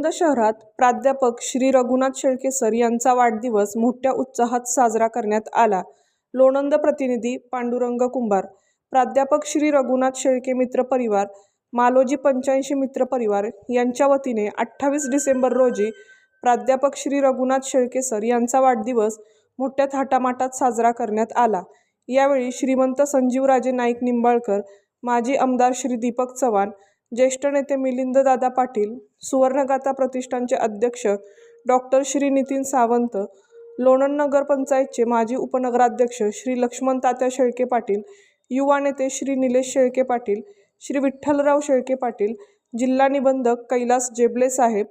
लोणंद शहरात प्राध्यापक श्री रघुनाथ शेळके सर यांचा वाढदिवस मोठ्या उत्साहात साजरा करण्यात आला. लोणंद प्रतिनिधी पांडुरंग कुंभार. प्राध्यापक श्री रघुनाथ शेळके मित्र परिवार, मालोजी 85 मित्र परिवार यांच्या वतीने 28 डिसेंबर रोजी प्राध्यापक श्री रघुनाथ शेळके सर यांचा वाढदिवस मोठ्या थाटामाटात साजरा करण्यात आला. यावेळी श्रीमंत संजीवराजे नाईक निंबाळकर, माजी आमदार श्री दीपक चव्हाण, ज्येष्ठ नेते मिलिंददादा पाटील, सुवर्णगाथा प्रतिष्ठानचे अध्यक्ष डॉक्टर श्री नितीन सावंत, लोणंद नगर पंचायतचे माजी उपनगराध्यक्ष श्री लक्ष्मण तात्या शेळके पाटील, युवा नेते श्री निलेश शेळके पाटील, श्री विठ्ठलराव शेळके पाटील, जिल्हा निबंधक कैलास जेबले साहेब,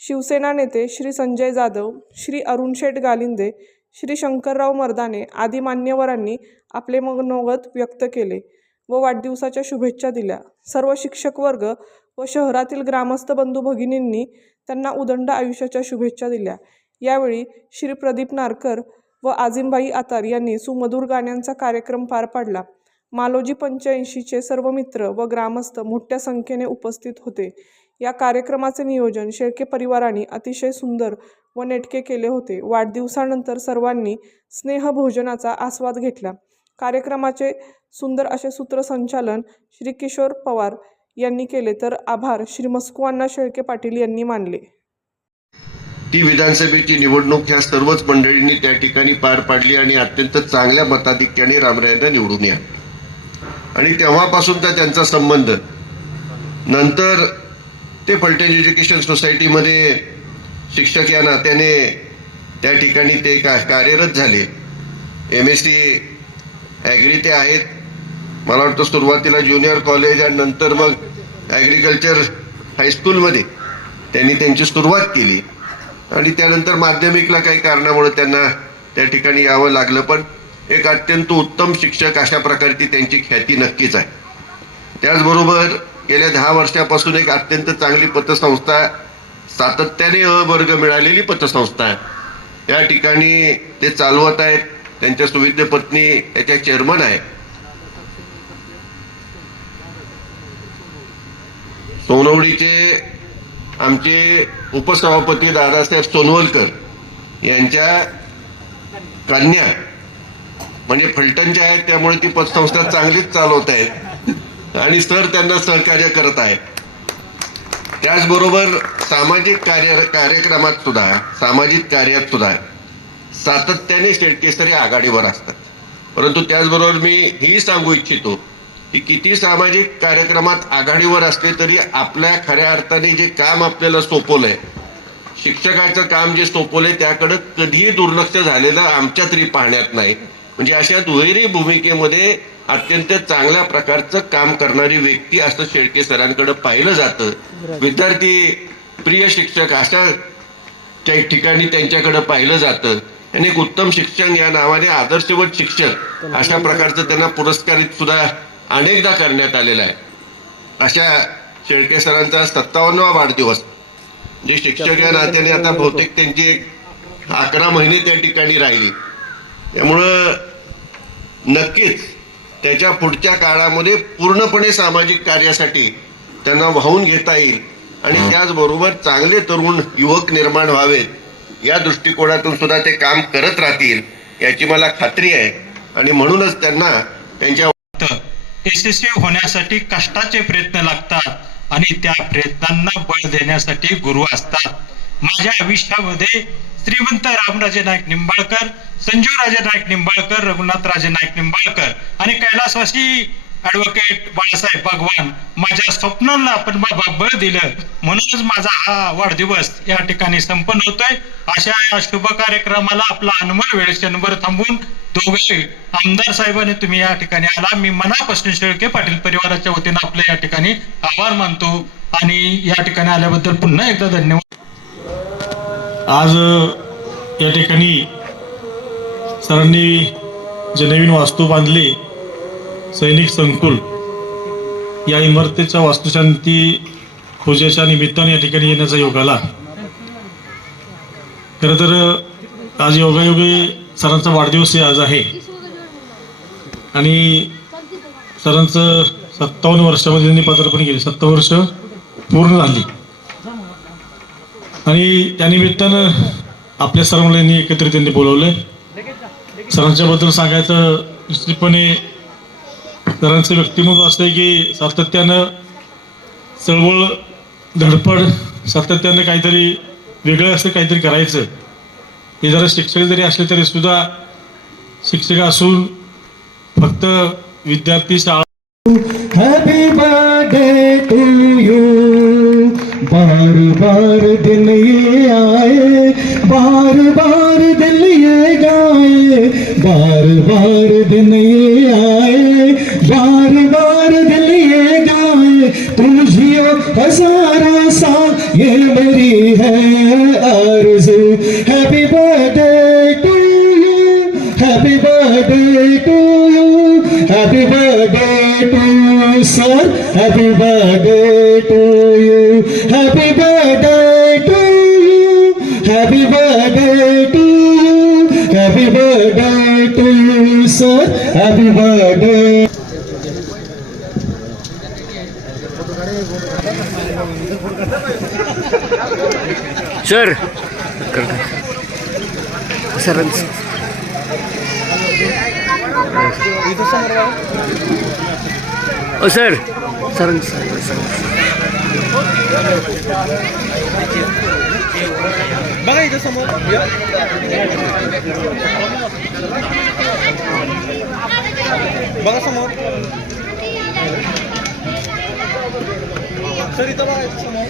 शिवसेना नेते श्री संजय जाधव, श्री अरुण शेठ गालिंदे, श्री शंकरराव मर्दाने आदी मान्यवरांनी आपले मनोगत व्यक्त केले व वाढदिवसाच्या शुभेच्छा दिल्या. सर्व शिक्षक वर्ग व शहरातील ग्रामस्थ बंधू भगिनींनी त्यांना उदंड आयुष्याच्या शुभेच्छा दिल्या. यावेळी श्री प्रदीप नारकर व आजिमबाई आतार यांनी सुमधुर गाण्यांचा कार्यक्रम पार पाडला. मालोजी 85चे सर्व मित्र व ग्रामस्थ मोठ्या संख्येने उपस्थित होते. या कार्यक्रमाचे नियोजन शेळके परिवाराने अतिशय सुंदर व नेटके केले होते. वाढदिवसानंतर सर्वांनी स्नेहभोजनाचा आस्वाद घेतला. कार्यक्रमाचे सुंदर असे सूत्रसंचालन श्री किशोर पवार यांनी केले तर आभार श्री मस्कुअण्णा शेळके पाटील यांनी मानले. ती विधानसभेची निवडणूक ह्या सर्वच मंडळींनी त्या ठिकाणी पार पाडली आणि अत्यंत चांगल्या मताधिक्याने रामरायांना निवडून या आणि तेव्हापासूनचा त्यांचा संबंध. नंतर ते फलटण एज्युकेशन सोसायटीमध्ये शिक्षक या नात्याने त्या ठिकाणी ते कार्यरत झाले. MSc ॲग्री ते आहेत. मला वाटतं सुरुवातीला ज्युनियर कॉलेज आणि नंतर मग ॲग्रिकल्चर हायस्कूलमध्ये त्यांनी त्यांची सुरुवात केली आणि त्यानंतर माध्यमिकला काही कारणामुळे त्यांना त्या ठिकाणी यावं लागलं. पण एक अत्यंत उत्तम शिक्षक अशा प्रकारची त्यांची ख्याती नक्कीच आहे. त्याचबरोबर गेल्या 10 वर्षापासून एक अत्यंत चांगली पतसंस्था, सातत्याने वर्ग मिळालेली पतसंस्था आहे या ठिकाणी ते चालवत आहेत. त्यांच्या सुविद्य पत्नी याच्या चेअरमन आहे. सोनवडीचे आमचे उपसभापती दादासाहेब सोनवलकर यांच्या कन्या म्हणजे फलटणच्या आहेत, त्यामुळे ती पतसंस्था चांगलीच चालवत आहेत आणि सर त्यांना सहकार्य करत आहे. त्याचबरोबर सामाजिक कार्यक्रमात सुद्धा, सामाजिक कार्यात सुद्धा सातत्याने शेळके सर आघाडीवर असतात. परंतु त्याचबरोबर मी ही सांगू इच्छितो की किती सामाजिक कार्यक्रमात आघाडीवर असले तरी आपल्या खऱ्या अर्थाने जे काम आपल्याला सोपवलंय, शिक्षकाचं काम जे सोपवलंय त्याकडे कधीही दुर्लक्ष झालेलं आमच्या तरी पाहण्यात नाही. म्हणजे अशा दुहेरी भूमिकेमध्ये अत्यंत चांगल्या प्रकारचं काम करणारी व्यक्ती असं शेळके सरांकडे पाहिलं जातं. विद्यार्थी प्रिय शिक्षक अशा ठिकाणी त्यांच्याकडे पाहिलं जातं आणि एक उत्तम शिक्षण या नावाने आदर्शवत शिक्षक अशा प्रकारचं त्यांना पुरस्कारित सुद्धा अनेकदा करण्यात आलेला आहे. अशा शेळके सरांचा 57वा वाढदिवस जे शिक्षक या नात्याने आता बहुतेक त्यांची 11 महिने त्या ठिकाणी राहिली. त्यामुळं नक्कीच त्याच्या पुढच्या काळामध्ये पूर्णपणे सामाजिक कार्यासाठी त्यांना वाहून घेता येईल आणि त्याचबरोबर चांगले तरुण युवक निर्माण व्हावेत या दृष्टिकोनातून सुद्धा ते काम करत राहतील याची मला खात्री आहे. आणि म्हणूनच त्यांना त्यांच्या यशस्वी होण्यासाठी कष्टाचे प्रयत्न लागतात आणि त्या प्रयत्नांना बळ देण्यासाठी गुरु असतात. माझ्या आयुष्यामध्ये श्रीमंत रामराजे नाईक निंबाळकर, संजीवराजे नाईक निंबाळकर, रघुनाथराजे नाईक निंबाळकर आणि कैलासवासी ॲडव्होकेट बाळासाहेब भगवान माझ्या स्वप्नांना आपण बाबा बळ दिलं म्हणूनच माझा हा वाढदिवस या ठिकाणी संपन्न होतोय. अशा या शुभ कार्यक्रमाला आपला अनमोल वेळ क्षणभर थांबून दोघे आमदार साहेबांनी तुम्ही या ठिकाणी आला. मी मनापासून शेळके पाटील परिवाराच्या वतीनं आपले या ठिकाणी आभार मानतो आणि या ठिकाणी आल्याबद्दल पुन्हा एकदा धन्यवाद. आज या ठिकाणी सरांनी जे नवीन वास्तू बांधली सैनिक संकुल या इमारतीच्या वास्तुशांती पूजेच्या निमित्ताने या ठिकाणी येण्याचा योग आला. खरं तर आज योगायोगी सरांचा वाढदिवस आज आहे आणि सरांचं 57 वर्षामध्ये त्यांनी पदार्पण केले. 57 वर्ष पूर्ण झाली. आणि त्यानिमित्तानं आपल्या सर्वांनी एकत्रित त्यांनी बोलवलं. सरांच्याबद्दल सांगायचं निश्चितपणे सरांचं व्यक्तिमत्व असं आहे की सातत्यानं चळवळ, धडपड, सातत्यानं काहीतरी वेगळं असं काहीतरी करायचं. हे जरा शिक्षक जरी असले तरी सुद्धा शिक्षक असून फक्त विद्यार्थी शाळा. हैप्पी बर्थडे टू यू, बार बार दिन ये आए, बार बार दिल ये गाए, बार बार दिन ये आए, बार बार दिल ये गाए, तुम जियो हजारों साल ये मेरी है आरज़ू. Happy birthday to you, happy birthday to you, happy birthday to sir, happy birthday to you, happy birthday to you, happy birthday to you, happy birthday to you sir, happy birthday. Sir सरांचं sir सरांचं बघा इथं समोर बघा समोर sir इथं बघा समोर.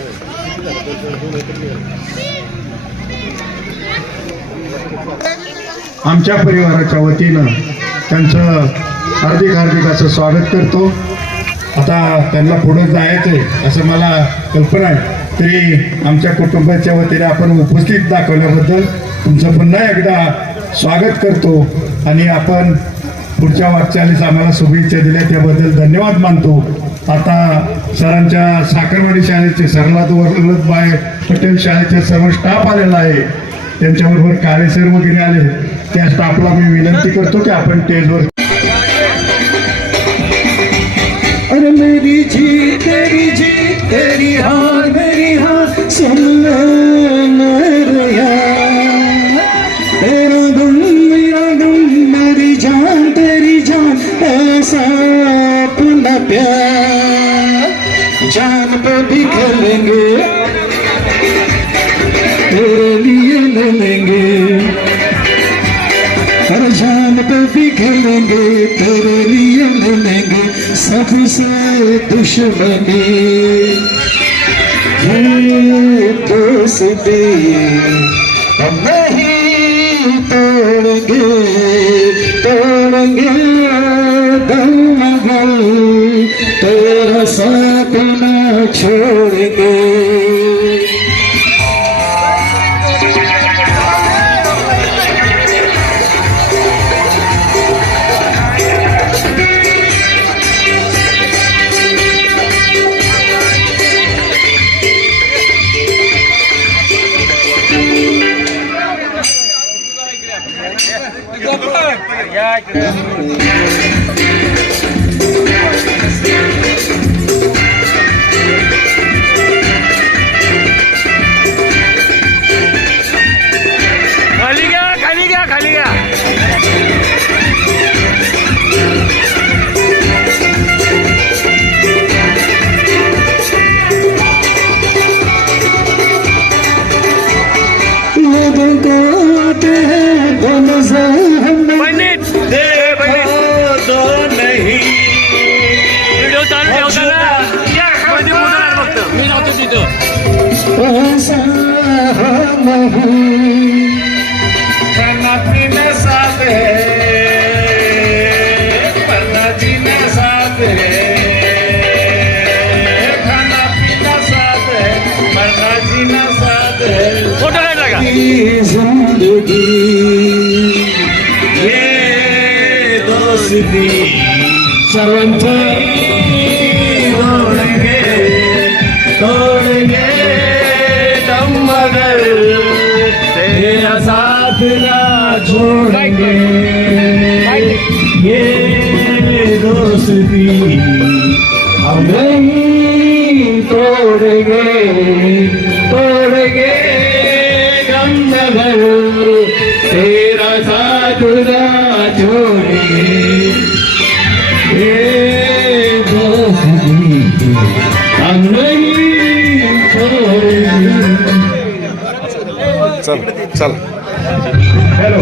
आमच्या परिवाराच्या वतीनं त्यांचं हार्दिक हार्दिक असं स्वागत करतो. आता त्यांना पुढे जायचंय असं मला कल्पना आहे, तरी आमच्या कुटुंबाच्या वतीने आपण उपस्थित दाखवल्याबद्दल तुमचं पुन्हा एकदा स्वागत करतो आणि आपण पुढच्या वाटचालीस आम्हाला शुभेच्छा दिल्या त्याबद्दल धन्यवाद मानतो. आता सरांच्या साखरवाडी शाळेचे सरनाथ वल्लभभाई पटेल शाळेचे सर्व स्टाफ आलेला आहे, त्यांच्याबरोबर कार्यसर वगैरे आले, त्या स्टाफला मी विनंती करतो की आपण स्टेजवर. अरे मेरी जीत तेरी हार मेरी हार सुन तेरा गुम मेरा गुम मेरी जान तेरी जान ऐसा अपना प्यार जान पे भी खेलेंगे तेरे लिए ले लेंगे, हर जान पे भी खेलेंगे तेरे लिए ले लेंगे, सबसे दुश्मनी ये दोस्ती हम नहीं तोड़ेंगे, तोड़ेंगे दम मगर तेरा साथ न छोड़ेंगे. खाली घ्या. लोगों को आते हैं वो नजर हमने पंडित तो नहीं. व्हिडिओ चालू ठेवताना मध्ये बोलणार फक्त मी राहतो तिथं. ऐसा नहीं खाना पीना साथ है, पढ़ना जीना साथ है, खाना पीना साथ है, पढ़ना जीना साथ है. फोटो काढला का? जिंदगी ये दोस्ती सर्वंत तोड़ेंगे दम मगर तेरा साथ ना छोड़ेंगे, ये दोस्ती हम नहीं तोड़ेंगे, तोड़ेंगे घर तेरा साथ ना छोड़े हम नहीं छोड़ेंगे. चल चल हॅलो